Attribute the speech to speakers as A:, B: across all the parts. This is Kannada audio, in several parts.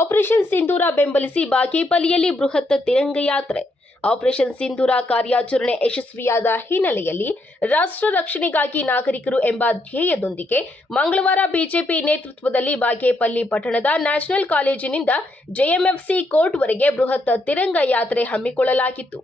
A: ಆಪರೇಷನ್ ಸಿಂಧೂರ ಬೆಂಬಲಿಸಿ ಬಾಗೇಪಲ್ಲಿಯಲ್ಲಿ ಬೃಹತ್ ತಿರಂಗ ಯಾತ್ರೆ. ಆಪರೇಷನ್ ಸಿಂಧೂರ ಕಾರ್ಯಾಚರಣೆ ಯಶಸ್ವಿಯಾದ ಹಿನ್ನೆಲೆಯಲ್ಲಿ ರಾಷ್ಟ್ರ ರಕ್ಷಣೆಗಾಗಿ ನಾಗರಿಕರು ಎಂಬ ಧ್ಯೇಯದೊಂದಿಗೆ ಮಂಗಳವಾರ ಬಿಜೆಪಿ ನೇತೃತ್ವದಲ್ಲಿ ಬಾಗೇಪಲ್ಲಿ ಪಟ್ಟಣದ ನ್ಯಾಷನಲ್ ಕಾಲೇಜಿನಿಂದ ಜೆಎಂಎಫ್ಸಿ ಕೋರ್ಟ್ವರೆಗೆ ಬೃಹತ್ ತಿರಂಗ ಯಾತ್ರೆ ಹಮ್ಮಿಕೊಳ್ಳಲಾಗಿತ್ತು.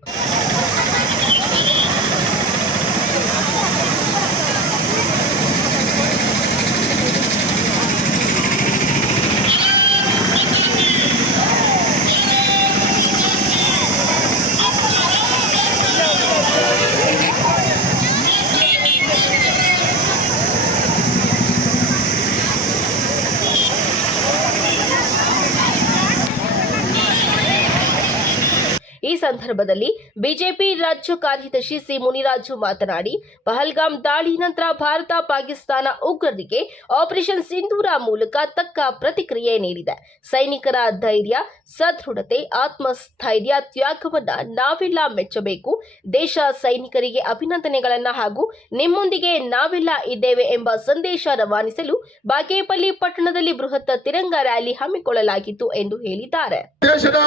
A: ಸಂದರ್ಭದಲ್ಲಿ ಬಿಜೆಪಿ ರಾಜ್ಯ ಕಾರ್ಯದರ್ಶಿ ಸಿ ಮುನಿರಾಜು ಮಾತನಾಡಿ, ಪಹಲ್ಗಾಮ್ ದಾಳಿ ನಂತರ ಭಾರತ ಪಾಕಿಸ್ತಾನ ಉಗ್ರರಿಗೆ ಆಪರೇಷನ್ ಸಿಂಧೂರ ಮೂಲಕ ತಕ್ಕ ಪ್ರತಿಕ್ರಿಯೆ ನೀಡಿದೆ. ಸೈನಿಕರ ಧೈರ್ಯ, ಸದೃಢತೆ, ಆತ್ಮಸ್ಥೈರ್ಯ ತ್ಯಾಗವನ್ನ ನಾವೆಲ್ಲ ಮೆಚ್ಚಬೇಕು. ದೇಶ ಸೈನಿಕರಿಗೆ ಅಭಿನಂದನೆಗಳನ್ನ ಹಾಗೂ ನಿಮ್ಮೊಂದಿಗೆ ನಾವೆಲ್ಲ ಇದ್ದೇವೆ ಎಂಬ ಸಂದೇಶ ರವಾನಿಸಲು ಬಾಗೇಪಲ್ಲಿ ಪಟ್ಟಣದಲ್ಲಿ ಬೃಹತ್ ತಿರಂಗ ರ್ಯಾಲಿ ಹಮ್ಮಿಕೊಳ್ಳಲಾಗಿತ್ತು ಎಂದು ಹೇಳಿದ್ದಾರೆ.
B: ದೇಶದ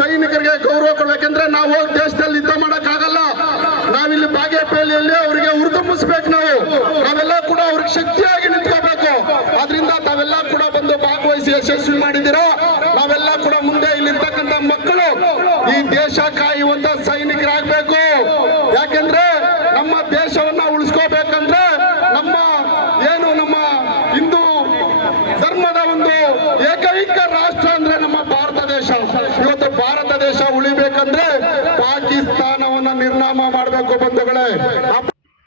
B: ಸೈನಿಕರಿಗೆ ಗೌರವ ಕೊಡ್ಬೇಕಂದ್ರೆ ನಾವು ಹೋಗಿ ದೇಶದಲ್ಲಿ ಯುದ್ಧ ಮಾಡಕ್ ಆಗಲ್ಲ ನಾವಿಲ್ಲಿ ಬಾಗೇಪಲ್ಲಿಯಲ್ಲಿ ಅವರಿಗೆ ಹುರಿದುಂಬಿಸ್ಬೇಕು ನಾವು. ನಾವೆಲ್ಲ ಕೂಡ ಅವ್ರಿಗೆ ಶಕ್ತಿಯಾಗಿ ನಿಂತ್ಕೋಬೇಕು. ಆದ್ರಿಂದ ತಾವೆಲ್ಲ ಕೂಡ ಬಂದು ಭಾಗವಹಿಸಿ ಯಶಸ್ವಿ ಮಾಡಿದಿರೋ ನಾವೆಲ್ಲ ಕೂಡ ಮುಂದೆ ಇಲ್ಲಿರ್ತಕ್ಕಂಥ ಮಕ್ಕಳು ಈ ದೇಶ ಕಾಯುವಂತ ಸೈನಿಕರಾಗಬೇಕು ಯಾಕೆಂದ್ರೆ ನಮ್ಮ ದೇಶವನ್ನ ಉಳಿಸ್ಕೋಬೇಕಂದ್ರೆ ನಮ್ಮ ಏನು ನಮ್ಮ ಹಿಂದೂ ಧರ್ಮದ ಒಂದು ಏಕೈಕ ರಾಷ್ಟ್ರ ಅಂದ್ರೆ ನಮ್ಮ ಭಾರತ ದೇಶ ಇವತ್ತು ಭಾರತ ದೇಶ ಉಳಿಬೇಕಂದ್ರೆ ಪಾಕಿಸ್ತಾನವನ್ನ ನಿರ್ನಾಮ ಮಾಡಬೇಕು ಬಂಧುಗಳೇ.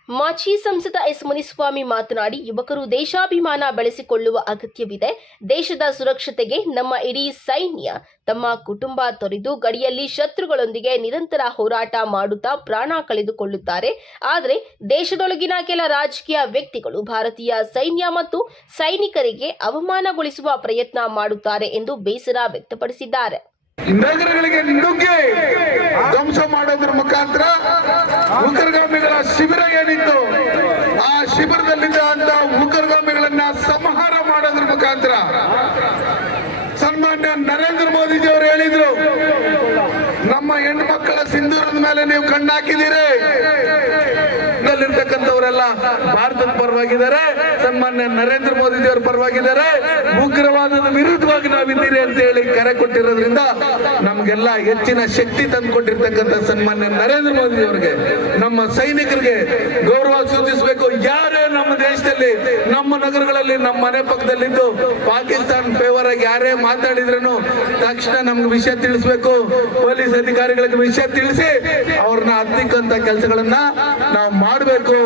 A: ಮಾಜಿ ಸಂಸದ ಎಸ್ ಮುನಿಸ್ವಾಮಿ ಮಾತನಾಡಿ, ಯುವಕರು ದೇಶಾಭಿಮಾನ ಬೆಳೆಸಿಕೊಳ್ಳುವ ಅಗತ್ಯವಿದೆ. ದೇಶದ ಸುರಕ್ಷತೆಗೆ ನಮ್ಮ ಇಡೀ ಸೈನ್ಯ, ತಮ್ಮ ಕುಟುಂಬ ತೊರೆದು ಗಡಿಯಲ್ಲಿ ಶತ್ರುಗಳೊಂದಿಗೆ ನಿರಂತರ ಹೋರಾಟ ಮಾಡುತ್ತಾ ಪ್ರಾಣ ಕಳೆದುಕೊಳ್ಳುತ್ತಾರೆ. ಆದರೆ, ದೇಶದೊಳಗಿನ ಕೆಲ ರಾಜಕೀಯ ವ್ಯಕ್ತಿಗಳು ಭಾರತೀಯ ಸೈನ್ಯ ಮತ್ತು ಸೈನಿಕರಿಗೆ ಅವಮಾನಗೊಳಿಸುವ ಪ್ರಯತ್ನ ಮಾಡುತ್ತಾರೆ ಎಂದು ಬೇಸರ ವ್ಯಕ್ತಪಡಿಸಿದ್ದಾರೆ.
B: ನಗರಗಳಿಗೆ ನುಗ್ಗಿ ಧ್ವಂಸ ಮಾಡೋದ್ರ ಮುಖಾಂತರ ಉಗ್ರಗಾಮಿಗಳ ಶಿಬಿರ ಏನಿತ್ತು, ಆ ಶಿಬಿರದಲ್ಲಿದ್ದ ಉಗ್ರಗಾಮಿಗಳನ್ನ ಸಂಹಾರ ಮಾಡೋದ್ರ ಮುಖಾಂತರ ಸನ್ಮಾನ್ಯ ನರೇಂದ್ರ ಮೋದಿಜಿ ಅವರು ಹೇಳಿದ್ರು ನಮ್ಮ ಹೆಣ್ಮಕ್ಕಳ ಸಿಂಧೂರದ ಮೇಲೆ ನೀವು ಕಣ್ಣಾಕಿದ್ದೀರಿ. ಇರ್ತಕ್ಕಂಥವರೆಲ್ಲ ಭಾರತದ ಪರವಾಗಿದ್ದಾರೆ. ಸನ್ಮಾನ್ಯ ನರೇಂದ್ರ ಮೋದಿ ಅವರ ಪರವಾಗಿದ್ದಾರೆ. ಉಗ್ರವಾದದ ವಿರುದ್ಧವಾಗಿ ನಾವಿದ್ದೀರಿ ಅಂತ ಹೇಳಿ ಕರೆ ಕೊಟ್ಟಿರೋದ್ರಿಂದ ನಮ್ಗೆಲ್ಲ ಹೆಚ್ಚಿನ ಶಕ್ತಿ ತಂದುಕೊಟ್ಟಿರ್ತಕ್ಕಂಥ ಸನ್ಮಾನ್ಯ ನರೇಂದ್ರ ಮೋದಿ ಅವರಿಗೆ ನಮ್ಮ ಸೈನಿಕರಿಗೆ ಗೌರವ ಸೂಚಿಸಬೇಕು. ಯಾರೇ ದೇಶದಲ್ಲಿ, ನಮ್ಮ ನಗರಗಳಲ್ಲಿ, ನಮ್ಮ ಮನೆ ಪಕ್ಕದಲ್ಲಿದ್ದು ಪಾಕಿಸ್ತಾನ ಫೇವರ್ ಆಗಿ ಯಾರೇ ಮಾತಾಡಿದ್ರೂ ತಕ್ಷಣ ನಮ್ಗೆ ವಿಷಯ ತಿಳಿಸ್ಬೇಕು. ಪೊಲೀಸ್ ಅಧಿಕಾರಿಗಳಿಗೆ ವಿಷಯ ತಿಳಿಸಿ ಅವ್ರನ್ನ ಹತ್ತಿಕ್ಕಂತ ಕೆಲಸಗಳನ್ನ ನಾವು ಮಾಡಬೇಕು.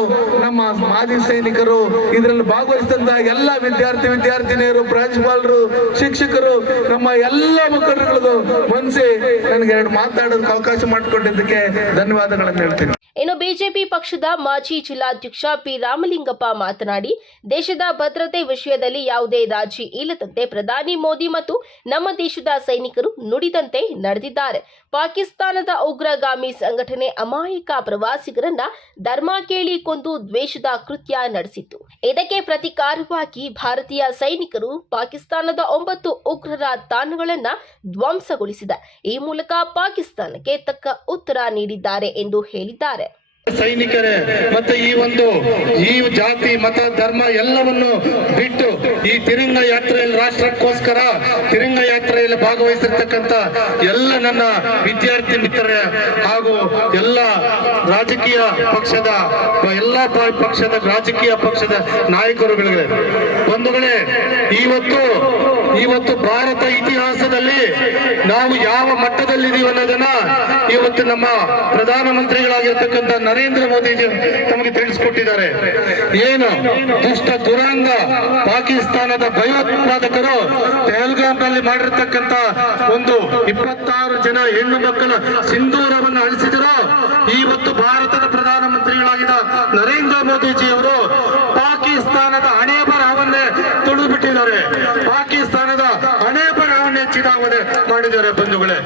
B: ನಮ್ಮ ಮಾಜಿ ಸೈನಿಕರು ಇದರಲ್ಲಿ ಭಾಗವಹಿಸಿದಂತ ಎಲ್ಲ ವಿದ್ಯಾರ್ಥಿ, ವಿದ್ಯಾರ್ಥಿನಿಯರು, ಪ್ರಾಂಶುಪಾಲರು, ಶಿಕ್ಷಕರು, ನಮ್ಮ ಎಲ್ಲ ಮುಖಂಡರಿಗೂ ಮನಸ್ಸಿ ನನಗೆ ಎರಡು ಮಾತಾಡೋದಕ್ಕೆ ಅವಕಾಶ ಮಾಡಿಕೊಟ್ಟಿದ್ದಕ್ಕೆ ಧನ್ಯವಾದಗಳನ್ನು ಹೇಳ್ತೀನಿ.
A: ಇನ್ನು ಬಿಜೆಪಿ ಪಕ್ಷದ ಮಾಜಿ ಜಿಲ್ಲಾಧ್ಯಕ್ಷ ಪಿ ರಾಮಲಿಂಗಪ್ಪ ಮಾತನಾಡಿ, ದೇಶದ ಭದ್ರತೆ ವಿಷಯದಲ್ಲಿ ಯಾವುದೇ ರಾಜಿ ಇಲ್ಲದಂತೆ ಪ್ರಧಾನಿ ಮೋದಿ ಮತ್ತು ನಮ್ಮ ದೇಶದ ಸೈನಿಕರು ನುಡಿದಂತೆ ನಡೆದಿದ್ದಾರೆ. ಪಾಕಿಸ್ತಾನದ ಉಗ್ರಗಾಮಿ ಸಂಘಟನೆ ಅಮಾಯಕ ಪ್ರವಾಸಿಗರನ್ನ ಧರ್ಮ ಕೇಳಿ ಕೊಂದು ದ್ವೇಷದ ಕೃತ್ಯ ನಡೆಸಿತ್ತು. ಇದಕ್ಕೆ ಪ್ರತಿಕಾರವಾಗಿ ಭಾರತೀಯ ಸೈನಿಕರು ಪಾಕಿಸ್ತಾನದ ಒಂಬತ್ತು ಉಗ್ರರ ತಾಣಗಳನ್ನ ಧ್ವಂಸಗೊಳಿಸಿದ. ಈ ಮೂಲಕ ಪಾಕಿಸ್ತಾನಕ್ಕೆ ತಕ್ಕ ಉತ್ತರ ನೀಡಿದ್ದಾರೆ ಎಂದು ಹೇಳಿದ್ದಾರೆ.
B: ಸೈನಿಕರೇ, ಮತ್ತೆ ಈ ಒಂದು ಈ ಜಾತಿ, ಮತ, ಧರ್ಮ ಎಲ್ಲವನ್ನು ಬಿಟ್ಟು ಈ ತಿರಂಗ ಯಾತ್ರೆಯಲ್ಲಿ ರಾಷ್ಟ್ರಕ್ಕೋಸ್ಕರ ತಿರಂಗ ಯಾತ್ರೆಯಲ್ಲಿ ಭಾಗವಹಿಸಿರ್ತಕ್ಕಂತ ಎಲ್ಲ ನನ್ನ ವಿದ್ಯಾರ್ಥಿ ಮಿತ್ರರೇ ಹಾಗೂ ಎಲ್ಲ ರಾಜಕೀಯ ಪಕ್ಷದ, ಎಲ್ಲ ಪಕ್ಷದ, ರಾಜಕೀಯ ಪಕ್ಷದ ನಾಯಕರುಗಳಿಗೆ. ಬಂಧುಗಳೇ, ಇವತ್ತು ಇವತ್ತು ಭಾರತ ಇತಿಹಾಸದಲ್ಲಿ ನಾವು ಯಾವ ಮಟ್ಟದಲ್ಲಿದ್ದೀವಿ ಅನ್ನೋದನ್ನ ಇವತ್ತು ನಮ್ಮ ಪ್ರಧಾನಮಂತ್ರಿಗಳಾಗಿರ್ತಕ್ಕಂಥ ನರೇಂದ್ರ ಮೋದಿಜಿ ತಮಗೆ ತಿಳಿಸ್ಕೊಟ್ಟಿದ್ದಾರೆ. ಏನು? ದುಷ್ಟ ದುರಂಗ ಪಾಕಿಸ್ತಾನದ ಭಯೋತ್ಪಾದಕರು ಪಹಲ್ಗಾಮ್ನಲ್ಲಿ ಮಾಡಿರ್ತಕ್ಕಂಥ ಒಂದು ಇಪ್ಪತ್ತಾರು ಜನ ಹೆಣ್ಣು ಮಕ್ಕಳ ಸಿಂಧೂರವನ್ನು ಅಳಿಸಿದರು. ಇವತ್ತು ಭಾರತದ ಪ್ರಧಾನಮಂತ್ರಿಗಳಾಗಿದ್ದ ನರೇಂದ್ರ ಮೋದಿಜಿ ಅವರು ಪಾಕಿಸ್ತಾನದ ಹಣೆ ಬರಹವನ್ನೇ ತುಳಿದು ಬಿಟ್ಟಿದ್ದಾರೆ ಪಾಕಿಸ್ತಾನದ ಹಣೆ ಬರಹವನ್ನೇ ಹೆಚ್ಚಿದ ಮಾಡಿದ್ದಾರೆ ಬಂಧುಗಳೇ.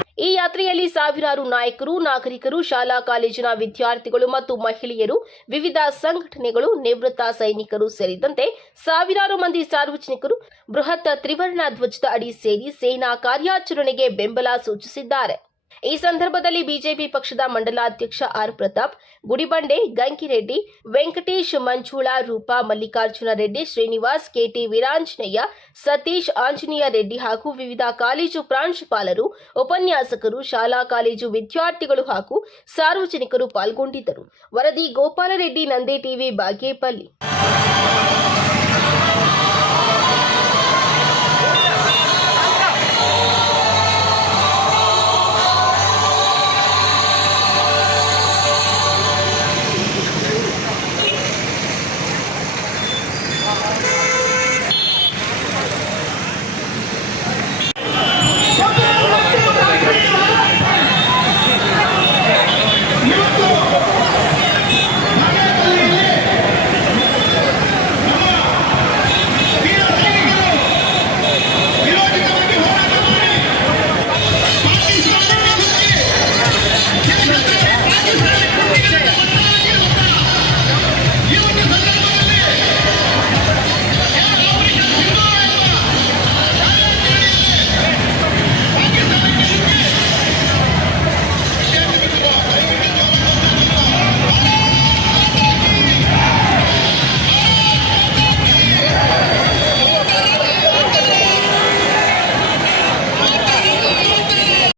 A: ಯಾತ್ರೆಯಲ್ಲಿ ಸಾವಿರಾರು ನಾಯಕರು, ನಾಗರಿಕರು, ಶಾಲಾ, ಕಾಲೇಜಿನ ವಿದ್ಯಾರ್ಥಿಗಳು ಮತ್ತು ಮಹಿಳೆಯರು, ವಿವಿಧ ಸಂಘಟನೆಗಳು, ನಿವೃತ್ತ ಸೈನಿಕರು ಸೇರಿದಂತೆ ಸಾವಿರಾರು ಮಂದಿ ಸಾರ್ವಜನಿಕರು ಬೃಹತ್ ತ್ರಿವರ್ಣ ಧ್ವಜದ ಅಡಿ ಸೇರಿ ಸೇನಾ ಕಾರ್ಯಾಚರಣೆಗೆ ಬೆಂಬಲ ಸೂಚಿಸಿದ್ದಾರೆ. ಈ ಸಂದರ್ಭದಲ್ಲಿ ಬಿಜೆಪಿ ಪಕ್ಷದ ಮಂಡಲಾಧ್ಯಕ್ಷ R Pratap, Gudibande, Gankireddy, Venkatesh Manjula Roopa Mallikarjuna Reddy, Srinivas, K T Veeranjaneya, Satish, Anjaneya Reddy ಹಾಗೂ ವಿವಿಧ ಕಾಲೇಜು ಪ್ರಾಂಶುಪಾಲರು, ಉಪನ್ಯಾಸಕರು, ಶಾಲಾ, ಕಾಲೇಜು ವಿದ್ಯಾರ್ಥಿಗಳು ಹಾಗೂ ಸಾರ್ವಜನಿಕರು ಪಾಲ್ಗೊಂಡಿದ್ದರು. ವರದಿ ಗೋಪಾಲರೆಡ್ಡಿ ನಂದಿ ಟಿವಿ, ಬಾಗೇಪಲ್ಲಿ.